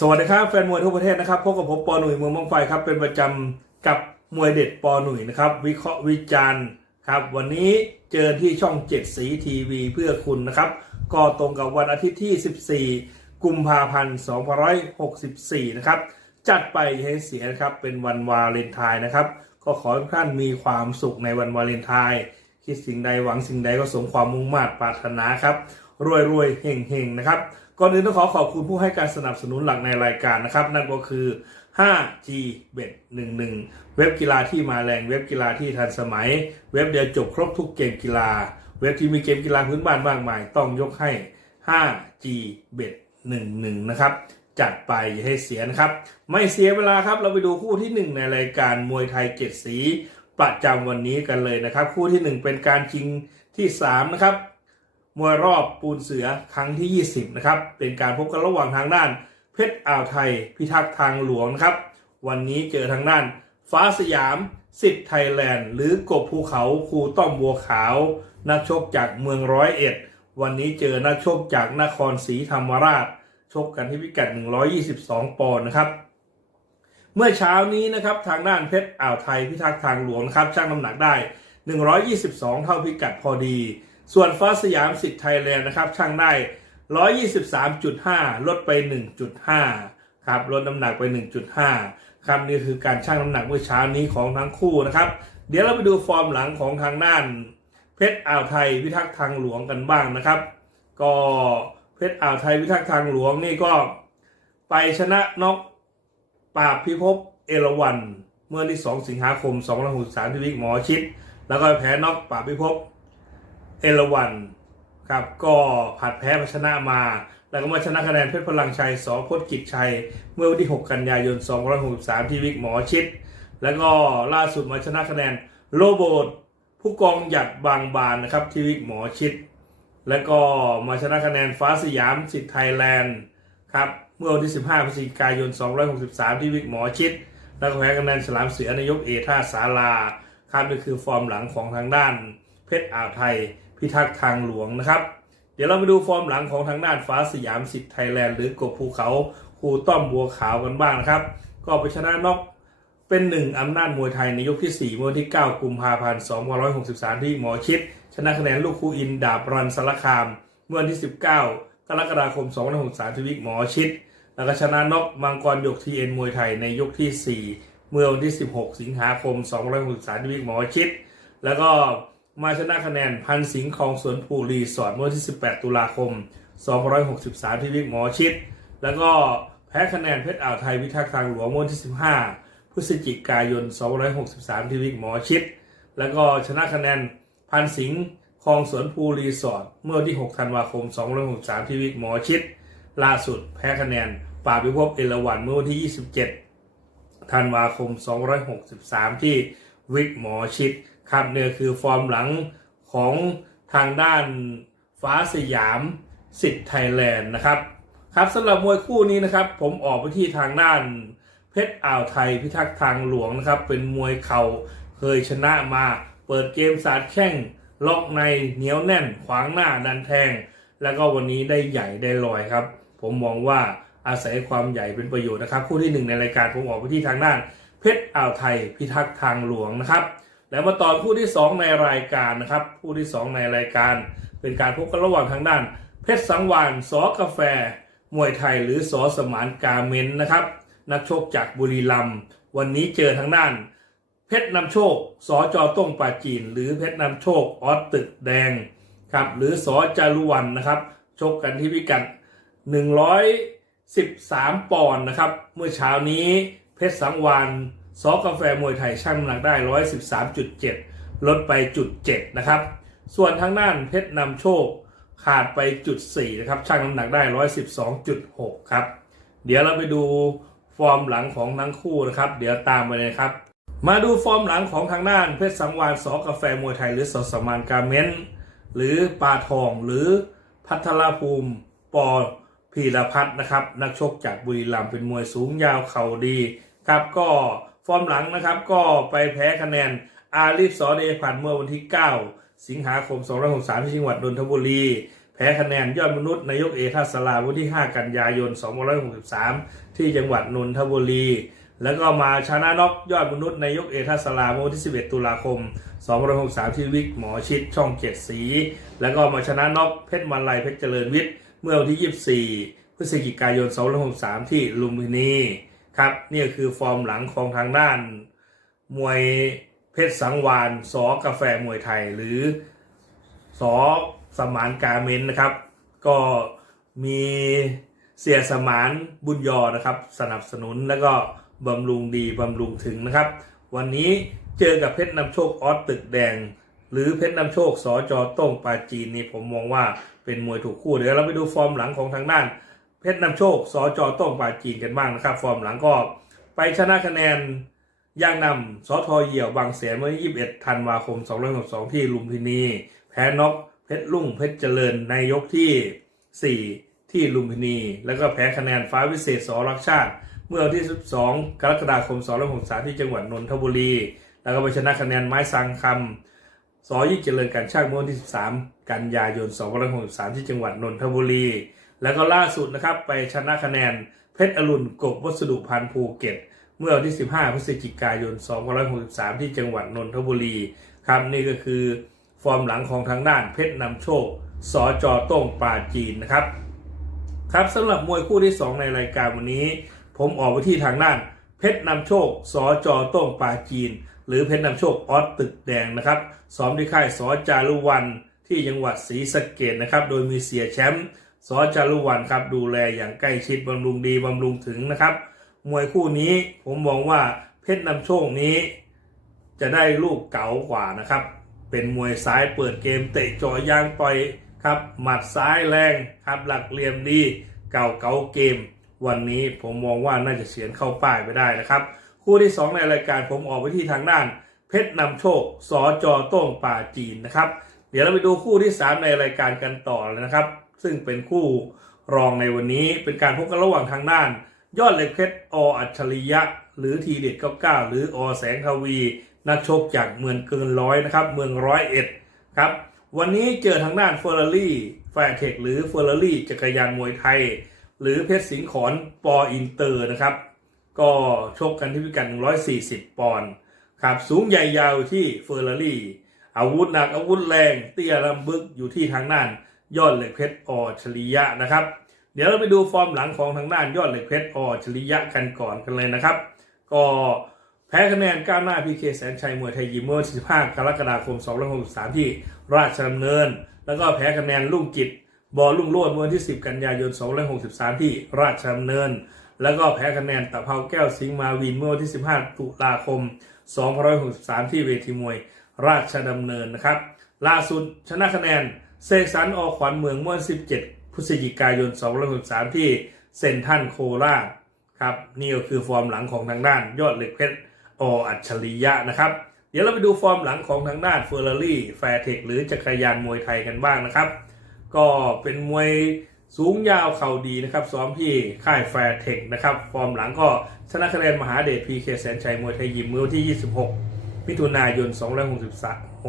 สวัสดีครับแฟนมวยทั่วประเทศนะครับพบกับผมปอหนุ่ยเมืองบางไฟครับเป็นประจำกับมวยเด็ดปอหนุ่ยนะครับวิเคราะห์วิจารณ์ครับวันนี้เจอที่ช่องเจ็ดสีทีวีเพื่อคุณนะครับ ก็ตรงกับวันอาทิตย์ที่ 14 กุมภาพันธ์ 2564 นะครับ จัดไปให้เสียนะครับเป็นวันวาเลนไทน์นะครับ ก็ขอให้ทุกท่านมีความสุขในวันวาเลนไทน์คิดสิ่งใดหวังสิ่งใดก็สมความมุ่งมั่นปรารถนาครับ รวยรวยเฮงเฮงนะครับก่อนอื่นต้องขอขอบคุณผู้ให้การสนับสนุนหลักในรายการนะครับ นั่นก็คือ 5G Bet 11 เว็บกีฬาที่มาแรงเว็บกีฬาที่ทันสมัย เว็บเดียวจบครบทุกเกมกีฬา เว็บที่มีเกมกีฬาพื้นบ้านมากมาย ต้องยกให้ 5G Bet 11 นะครับจัดไปอย่าให้เสียนะครับ ไม่เสียเวลาครับ เราไปดูคู่ที่ 1 ในรายการมวยไทยเจ็ดสี ประจำวันนี้กันเลยนะครับ คู่ที่ 1 เป็นการชิงที่3นะครับ มวยรอบปูนเสือครั้งที่ 20 นะครับ เป็นการพบกันระหว่างทางด้าน เพชรอ่าวไทย พิทักษ์ทางหลวงครับ วันนี้เจอทางด้าน ฟ้าสยามสิทธิ์ไทยแลนด์ หรือกบภูเขาครูต้อมบัวขาว นักชกจากเมืองร้อยเอ็ด วันนี้เจอนักชกจากนครศรีธรรมราช ชกกันที่พิกัด 122 ปอนด์นะครับ เมื่อเช้านี้นะครับทางด้านเพชรอ่าวไทยพิทักษ์ทางหลวงนะครับช่างน้ำหนักได้ 122 เท่าพิกัดพอดี ส่วนฟ้าสยามสิทธิ์ไทยแลนด์นะครับช่างได้123.5ลดไป1.5ครับลดน้ำหนักไป 1.5 ครับนี่คือการชั่งน้ำหนักเมื่อเช้านี้ของทั้งคู่นะครับ เดี๋ยวเราไปดูฟอร์มหลังของทางด้าน เพชรอ่าวไทยพิทักษ์ทางหลวงกันบ้างนะครับ ก็เพชรอ่าวไทยพิทักษ์ทางหลวงนี่ก็ไปชนะนกปราบพิภพเอราวันเมื่อที่ 2 สิงหาคม2563ที่วิกหมอชิด แล้วก็แพ้นกปราบพิภพ เอราวันครับก็ผัดแพ้มาชนะมา แล้วก็มาชนะคะแนนเพชรพลังชัยสอพจน์กิจชัย เมื่อวันที่ 6 กันยายน2563 ที่วิกหมอชิด แล้วก็ล่าสุดมาชนะคะแนนโรโบตผู้กองหยัดบางบานนะครับที่วิกหมอชิด แล้วก็มาชนะคะแนนฟ้าสยามสิทธิ์ไทยแลนด์ครับเมื่อวันที่ 15พฤศจิกายน 263 ที่วิกหมอชิด แล้วก็แพ้คะแนนฉลามเสือนายกเอท่าสาลาครับนี่คือฟอร์มหลังของทางด้านเพชรอ่าวไทย พิทักษ์ทางหลวงนะครับ เดี๋ยวเราไปดูฟอร์มหลังของทางด้านฟ้าสยามสิทธิ์ไทยแลนด์หรือกบภูเขาครูต้อมบัวขาวกันบ้างนะครับ ก็ไปชนะนอกเป็นหนึ่งอำนาจมวยไทยในยกที่ 4 เมื่อวันที่ 9 กุมภาพันธ์ 2563 ที่หมอชิด ชนะคะแนนลูกครูอินดาบรันสารคาม เมื่อวันที่ 19 กรกฎาคม 2563 ที่วิกหมอชิด แล้วก็ชนะนอกมังกรยกทีเอ็นมวยไทยในยกที่ 4 เมื่อวันที่ 16 สิงหาคม 2563 ที่วิกหมอชิด แล้วก็ มาชนะคะแนนพันสิงห์คลองสวนภูรีสอร์ทเมื่อที่ 18 ตุลาคม2563 ที่วิกหมอชิด แล้วก็แพ้คะแนนเพชรอ่าวไทยพิทักษ์ทางหลวงเมื่อที่ 15 พฤศจิกายน2563 ที่วิกหมอชิด แล้วก็ชนะคะแนนพันสิงห์คลองสวนภูรีสอร์ทเมื่อที่ 6 ธันวาคม2563 ที่วิกหมอชิด ล่าสุดแพ้คะแนนป่าบพิภพเอราวันเมื่อวันที่ 27 ธันวาคม2563 ที่วิกหมอชิด ครับเนี่ยคือฟอร์มหลังของทางด้านฟ้าสยามสิทธิ์ไทยแลนด์นะครับครับสำหรับมวยคู่นี้นะครับ ผมออกไปที่ทางด้านเพชรอ่าวไทยพิทักษ์ทางหลวงนะครับ เป็นมวยเข่าเคยชนะมา เปิดเกมสาดแข้งล็อกในเหนียวแน่น ขวางหน้าดันแทง แล้วก็วันนี้ได้ใหญ่ได้ลอยครับ ผมมองว่าอาศัยความใหญ่เป็นประโยชน์นะครับ คู่ที่หนึ่งในรายการผมออกไปที่ทางด้าน เพชรอ่าวไทยพิทักษ์ทางหลวงนะครับ แล้วมาตอนคู่ที่สองในรายการนะครับคู่ที่สองในรายการ เป็นการพบกันระหว่างทางด้าน เพชรสังวานสอกาแฟ มวยไทยหรือสอสมานกาเมนนะครับ นักโชคจากบุรีรัมย์วันนี้เจอทางด้าน เพชรนำโชคสอจอต้งปาจีน หรือเพชรนำโชคออสตึกแดงครับหรือสอจารุวันนะครับ ชกกันที่พิกัด 113 ปอนด์นะครับ เมื่อเช้านี้เพชรสังวาน สอกาแฟมวยไทยช่างน้ำหนักได้ 113.7 ลดไปจุด7นะครับ ส่วนทางด้านเพชรนำโชคขาดไปจุด4นะครับช่างน้ำหนักได้ 112.6 ครับ เดี๋ยวเราไปดูฟอร์มหลังของทั้งคู่นะครับ เดี๋ยวตามไปเลยครับ มาดูฟอร์มหลังของทางด้านเพชรสังวานสอกาแฟมวยไทยหรือสสมานการเมนต์หรือปาทองหรือพัทรภูมิปอพีรพัฒนะครับ นักชกจากบุรีรัมย์เป็นมวยสูงยาวเข่าดีครับก็ ฟอร์มหลังนะครับก็ไปแพ้คะแนนอาลีฟสอเดพันเมื่อวันที่ 9 สิงหาคม 2563 ที่จังหวัดนนทบุรี แพ้คะแนนยอดมนุษย์นายกเอท่าสลาวันที่ 5 กันยายน 2563 ที่จังหวัดนนทบุรี แล้วก็มาชนะน็อกยอดมนุษย์นายกเอท่าสลาเมื่อวันที่ 11 ตุลาคม 2563 ที่วิกหมอชิดช่องเจ็ดสี แล้วก็มาชนะน็อกเพชรมันไลเพชรเจริญวิทย์เมื่อวันที่ 24 พฤศจิกายน 2563 ที่ลุมพินี ครับนี่คือฟอร์มหลังของทางด้าน มวยเพชรสังวานสอกาแฟมวยไทย หรือสอสมานกาเมนนะครับ ก็มีเสียสมานบุญยอนะครับ สนับสนุนแล้วก็บำรุงดีบำรุงถึงนะครับ วันนี้เจอกับเพชรนำโชคออสตึกแดง หรือเพชรนำโชคสอจอต้งปาจีนนี่ผมมองว่าเป็นมวยถูกคู่เดี๋ยวเราไปดูฟอร์มหลังของทางด้าน เพชรนำโชคสอจอต้องปาจีนกันบ้างนะครับ ฟอร์มหลังก็ไปชนะคะแนนย่างนำสอทอเหี่ยวบางแสนเมื่อ 21 ธันวาคม 2562 ที่ลุมพินี แพ้น็อกเพชรลุ่งเพชรเจริญในยกที่ 4 ที่ลุมพินี แล้วก็แพ้คะแนนฟ้าวิเศษสอรักชาติ เมื่อวันที่ 12 กรกฎาคม 2563 ที่จังหวัดนนทบุรี แล้วก็ไปชนะคะแนนไม้สังคำสอยิ่งเจริญการชาติเมื่อวันที่ 13 กันยายน 2563 ที่จังหวัดนนทบุรี แล้วก็ล่าสุดนะครับไปชนะคะแนนเพชรอรุณกบวัสดุพันธ์ภูเก็ต เมื่อวันที่ 15 พฤศจิกายน 2563 ที่จังหวัดนนทบุรีครับนี่ก็คือฟอร์มหลังของทางด้านเพชรนำโชคสอจอโต้งปราจีนนะครับ ครับสำหรับมวยคู่ที่ 2 ในรายการวันนี้ ผมออกไปที่ทางด้านเพชรนำโชคสอจอโต้งปราจีน หรือเพชรนำโชคออสตึกแดงนะครับซ้อมที่ค่ายสอจารุวันที่จังหวัดศรีสะเกดนะครับ โดยมีเสียแชมป์ สอจารุวันครับดูแลอย่างใกล้ชิดบำรุงดีบำรุงถึงนะครับ มวยคู่นี้ผมมองว่าเพชรนำโชคนี้ จะได้ลูกเก๋ากว่านะครับ เป็นมวยซ้ายเปิดเกมเตะจ่อยางต่อยครับหมัดซ้ายแรงครับหลักเหลี่ยมดีเก่าเก๋าเกม วันนี้ผมมองว่าน่าจะเฉียนเข้าป้ายไปได้นะครับ คู่ที่ 2 ในรายการผมออกไปที่ทางด้าน เพชรนำโชคสอจอโต้งป่าจีนนะครับ เดี๋ยวเราไปดูคู่ที่ 3 ในรายการกันต่อเลยนะครับ ซึ่งเป็นคู่รองในวันนี้เป็นการพบกันระหว่างทางด้าน ยอดเหล็กเพชรออัจฉริยะ หรือทีเด็ด99 หรืออแสงทวี นักชกจากเมืองเกินร้อยนะครับ เมืองร้อยเอ็ดครับ วันนี้เจอทางด้านเฟอร์รารี่แฟร์เทคหรือเฟอร์รารี่จักรยานมวยไทย หรือเพชรสิงห์ขอนปออินเตอร์นะครับ ก็ชกกันที่พิกัด140 ปอนด์ครับสูงใหญ่ยาวที่เฟอร์รารี่อาวุธหนักอาวุธแรงเตี้ยลำบึกอยู่ที่ทางด้าน ยอดเหล็กเพชรออัจฉริยะนะครับ เดี๋ยวเราไปดูฟอร์มหลังของทางด้านยอดเหล็กเพชรออัจฉริยะกันก่อนกันเลยนะครับ ก็แพ้คะแนนก้าวหน้าพีเคแสนชัยมวยไทยยิมเมื่อวัน15กรกฎาคม2563ที่ราชดำเนิน แล้วก็แพ้คะแนนลุ่งกิจบอลลุ่งโลดเมื่อที่ 10 กันยายน2563 ที่ราชดำเนิน แล้วก็แพ้คะแนนตะเภาแก้วสิงห์มาวินเมื่อวันที่ 15 ตุลาคม2563 ที่เวทีมวยราชดำเนินนะครับ ล่าสุดชนะคะแนน เซกสันอขวัญเมืองเมื่อ 17 พฤศจิกายน 2563 ที่เซนทันโคราชครับนี่ก็คือฟอร์มหลังของทางด้าน ยอดเหล็กเพชรออัจฉริยะนะครับ เดี๋ยวเราไปดูฟอร์มหลังของทางด้านเฟอร์รารี่แฟร์เทคหรือจักรยานมวยไทยกันบ้างนะครับ ก็เป็นมวยสูงยาวเข่าดีนะครับ ซ้อมที่ค่ายแฟร์เทคนะครับ ฟอร์มหลังก็ชนะคะแนนมหาเดชพีเคแสนชัยมวยไทยยิมเมื่อวันที่ 26 มิถุนายน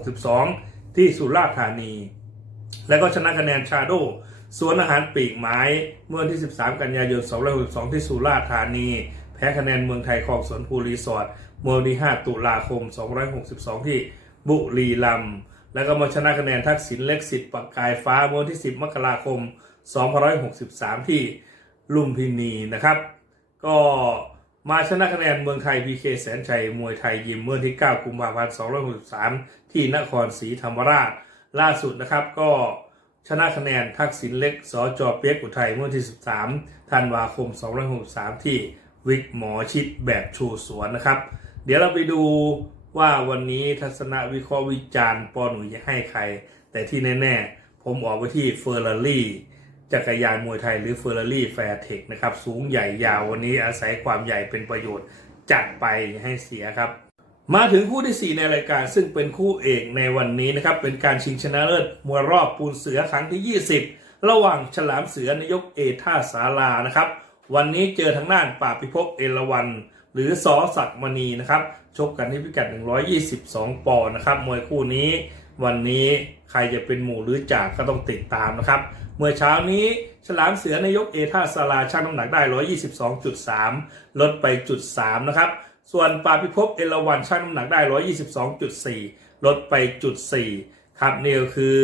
2562 ที่สุราษฎร์ธานี แล้วก็ชนะคะแนนชาโดสวนอาหารปีกไม้ เมื่อวันที่ 13 กันยายน 2562 ที่สุราษฎร์ธานี แพ้คะแนนเมืองไทยของสวนภูรีสอร์ทเมื่อวันที่ 5 ตุลาคม 2562 ที่บุรีรัมย์แล้วก็มาชนะคะแนนทักษิณเล็กสิทธิ์ปากกายฟ้าเมื่อวันที่ 10 มกราคม 2563 ที่ลุมพินีนะครับ ก็มาชนะคะแนนเมืองไทยพีเคแสนชัยมวยไทยยิมเมื่อวันที่ 9 กุมภาพันธ์ 2563 ที่นครศรีธรรมราช ล่าสุดนะครับก็ชนะคะแนนทักษิณเล็กสจเปียกอุทัยเมื่อวันที่ 13 ธันวาคม 2563 ที่วิกหมอชิดแบบชูสวนนะครับ เดี๋ยวเราไปดูว่าวันนี้ทัศนวิเคราะห์วิจารณ์ปอหนุ่ยจะให้ใคร แต่ที่แน่ๆ ผมออกไปที่เฟอร์รารี่จักรยานมวยไทยหรือ Ferrari Fair Tech นะครับ สูงใหญ่ยาววันนี้อาศัยความใหญ่เป็นประโยชน์ จัดไปให้เสียครับ มาถึงคู่ที่ 4 ในรายการซึ่งเป็นคู่เอกในวันนี้นะครับ เป็นการชิงชนะเลิศมวยรอบปูนเสือครั้งที่ 20 ระหว่างฉลามเสือนายกเอท่าสารานะครับ วันนี้เจอทางด้านป่าพิภพเอราวัน หรือสอศักมณีนะครับชกกันที่พิกัด 122 ปอนด์นะครับมวยคู่นี้ วันนี้ใครจะเป็นหมู่หรือจากก็ต้องติดตามนะครับ เมื่อเช้านี้ฉลามเสือนายกเอท่าสาลาชั่งน้ำหนักได้ 122.3 ลดไปจุด3นะครับ ส่วนปาพิภพเอราวันชั่งน้ำหนักได้ 122.4 ลดไปจุด4ครับนี่ก็คือ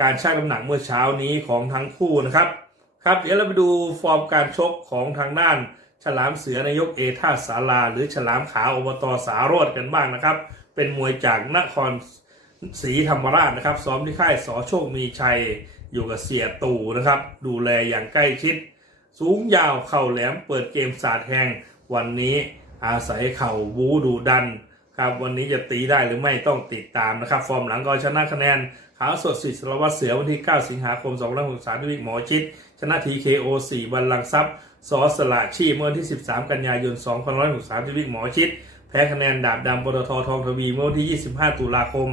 การชั่งน้ำหนักเมื่อเช้านี้ของทั้งคู่นะครับครับเดี๋ยวเราไปดูฟอร์มการชกของทางด้านฉลามเสือนายกเอท่าสาราหรือฉลามขาวอบตสาโรดกันบ้างนะครับ เป็นมวยจากนครศรีธรรมราชนะครับซ้อมที่ค่ายสอโชคมีชัยอยู่กับเสียตู่นะครับ ดูแลอย่างใกล้ชิด สูงยาวเข่าแหลมเปิดเกมสาดแหงวันนี้ อาศัยเข่าบูดูดันครับวันนี้จะตีได้หรือไม่ต้องติดตามนะครับ ฟอร์มหลังก็ชนะคะแนนขาวสดสิทธิ์สารวัตรเสือวันที่ 9 สิงหาคม2563ที่วิกหมอชิด ชนะ TKO 4บัลลังก์ทรัพย์สอสละชีพเมื่อวันที่ 13 กันยายน2563ที่วิกหมอชิด แพ้คะแนนดาบดำปตททองทวีเมื่อวันที่ 25 ตุลาคม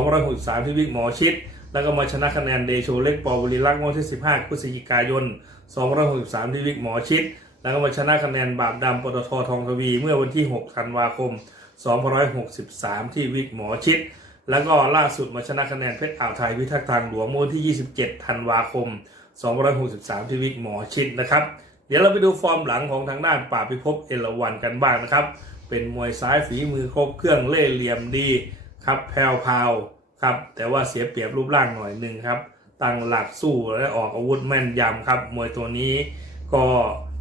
2563ที่วิกหมอชิด แล้วก็มาชนะคะแนนเดโชเล็กปอบุรีรักษ์เมื่อวันที่ 15พฤศจิกายน2563ที่วิกหมอชิด แล้วก็มาชนะคะแนนบาปดำปตททองทวี เมื่อวันที่ 6 ธันวาคม 2563 ที่วิกหมอชิด แล้วก็ล่าสุดมาชนะคะแนนเพชรอ่าวไทยพิทักษ์ทางหลวงเมื่อวันที่ 27 ธันวาคม 2563 ที่วิกหมอชิดนะครับ เดี๋ยวเราไปดูฟอร์มหลังของทางด้านป่าพิภพเอราวันกันบ้างนะครับ เป็นมวยซ้ายฝีมือครบเครื่องเล่ห์เหลี่ยมดีครับแพรวพาวครับแต่ว่าเสียเปรียบรูปร่างหน่อยหนึ่งครับตั้งหลักสู้และออกอาวุธแม่นยำครับ มวยตัวนี้ก็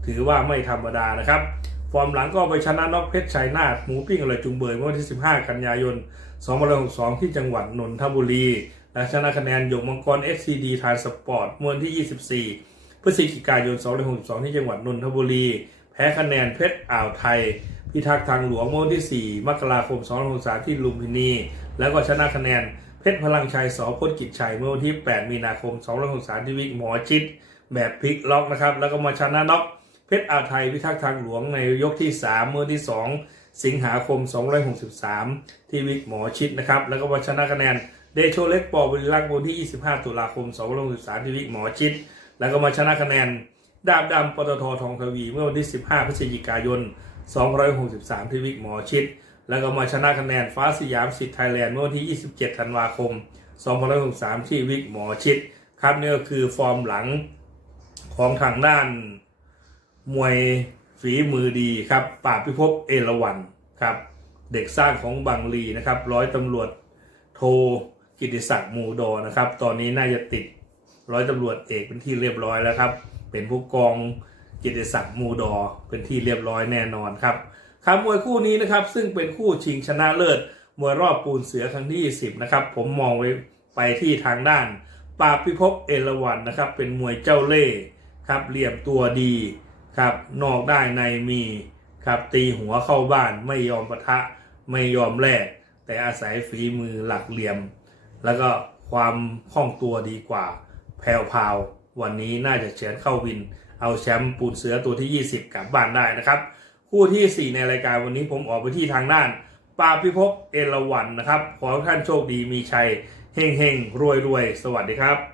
ถือว่าไม่ธรรมดานะครับ ฟอร์มหลังก็ไปชนะน็อกเพชรชัยนาทหมูปิ้งอร่อยจุงเบยเมื่อวันที่ 15 กันยายน2562 ที่จังหวัดนนทบุรี และชนะคะแนนหยกมังกร FCD ทานสปอร์ตเมื่อวันที่ 24 พฤศจิกายน2562 ที่จังหวัดนนทบุรี แพ้คะแนนเพชรอ่าวไทย พิทักษ์ทางหลวงเมื่อวันที่ 4 มกราคม2563 ที่ลุมพินี แล้วก็ชนะคะแนนเพชรพลังชัยสอพจนกิจชัยเมื่อวันที่ 8 มีนาคม2563ที่วิกหมอชิดแบบพลิกล็อกนะครับ แล้วก็มาชนะน็อก เพชรอ่าวไทยพิทักษ์ทางหลวงในยกที่ 3 เมื่อวันที่ 2 สิงหาคม 263 ที่วิกหมอชิดนะครับ แล้วก็มาชนะคะแนนเดโชเล็กปอบุรีรักษ์วันที่ 25 ตุลาคม2563 ที่วิกหมอชิด แล้วก็มาชนะคะแนนดาบดำปตททองทวี เมื่อวันที่ 15 พฤศจิกายน 263 ที่วิกหมอชิด แล้วก็มาชนะคะแนนฟ้าสยามสิทธิ์ไทยแลนด์เมื่อวันที่ 27 ธันวาคม2563 ที่วิกหมอชิด ครับนี่ก็คือฟอร์มหลังของทางด้าน มวยฝีมือดีครับป่าพิภพเอราวันครับ เด็กสร้างของบางลีนะครับ ร้อยตำรวจโทกิติศักดิ์มูโดนะครับ ตอนนี้น่าจะติดร้อยตำรวจเอกเป็นที่เรียบร้อยแล้วครับ เป็นผู้กองกิติศักดิ์มูดอเป็นที่เรียบร้อยแน่นอนครับครับมวยคู่นี้นะครับซึ่งเป็นคู่ชิงชนะเลิศมวยรอบปูนเสือครั้งที่20นะครับผมมองไว้ไปที่ทางด้านปาพิภพเอราวันนะครับ เป็นมวยเจ้าเล่ห์ครับเหลี่ยมตัวดี ครับนอกได้ในมีครับตีหัวเข้าบ้านไม่ยอมปะทะไม่ยอมแลกแต่อาศัยฝีมือหลักเหลี่ยม แล้วก็ความคล่องตัวดีกว่าแพรวพาววันนี้น่าจะเฉือนเข้าวิน เอาแชมป์ปูนเสือตัวที่ 20 กลับบ้านได้นะครับ คู่ทีสี่ 4 ในรายการวันนี้ผมออกไปที่ทางด้านปาพิภพเอราวันนะครับ ขอท่านโชคดีมีชัยเฮงเฮงรวยรวยสวัสดีครับ